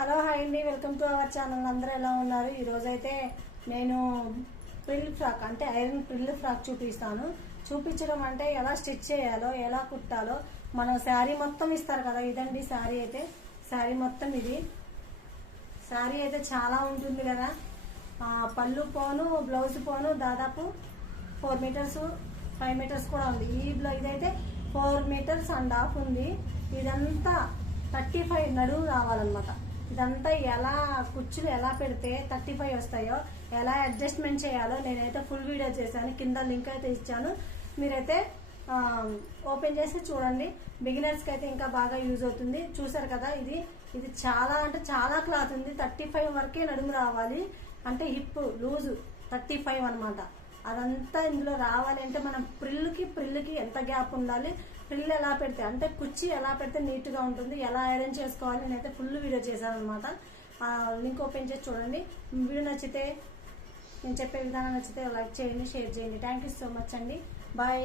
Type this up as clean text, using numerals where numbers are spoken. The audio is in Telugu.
హలో హాయ్ అండి, వెల్కమ్ టు అవర్ ఛానల్. అందరూ ఎలా ఉన్నారు? ఈరోజైతే నేను ప్రిల్ ఫ్రాక్ అంటే ఐరన్ ప్రిల్ ఫ్రాక్ చూపించడం అంటే ఎలా స్టిచ్ చేయాలో, ఎలా కుట్టాలో. మనం శారీ మొత్తం ఇస్తారు కదా, ఇదండి శారీ. అయితే శారీ మొత్తం ఇది శారీ అయితే చాలా ఉంటుంది కదా. పళ్ళు పోను, బ్లౌజ్ పోను దాదాపు 4 మీటర్స్ 5 మీటర్స్ కూడా ఉంది. ఇదైతే 4 మీటర్స్ అండ్ హాఫ్ ఉంది. ఇదంతా 35 నడువు రావాలన్నమాట. ఇదంతా ఎలా కుచ్చులు ఎలా పెడితే 35 వస్తాయో, ఎలా అడ్జస్ట్మెంట్ చేయాలో నేనైతే ఫుల్ వీడియో చేశాను. కింద లింక్ అయితే ఇచ్చాను, మీరైతే ఓపెన్ చేసి చూడండి. బిగినర్స్కి అయితే ఇంకా బాగా యూజ్ అవుతుంది. చూసారు కదా, ఇది చాలా అంటే చాలా క్లాత్ ఉంది. 35 వరకే నడుము రావాలి. అంటే హిప్ లూజు 35 అనమాట. అదంతా ఇందులో రావాలి అంటే మనం ప్రిల్లుకి ఎంత గ్యాప్ ఉండాలి, ప్రిల్ ఎలా పెడితే అంటే కుచ్చి ఎలా పెడితే నీట్ గా ఉంటుంది, ఎలా ఐరన్ చేసుకోవాలి నేనైతే ఫుల్ వీడియో చేశాను అనమాట. లింక్ ఓపెన్ చేసి చూడండి. వీడియో నచ్చితే, నేను చెప్పే విధానం నచ్చితే లైక్ చేయండి, షేర్ చేయండి. థ్యాంక్ యూ సో మచ్ అండి. బాయ్.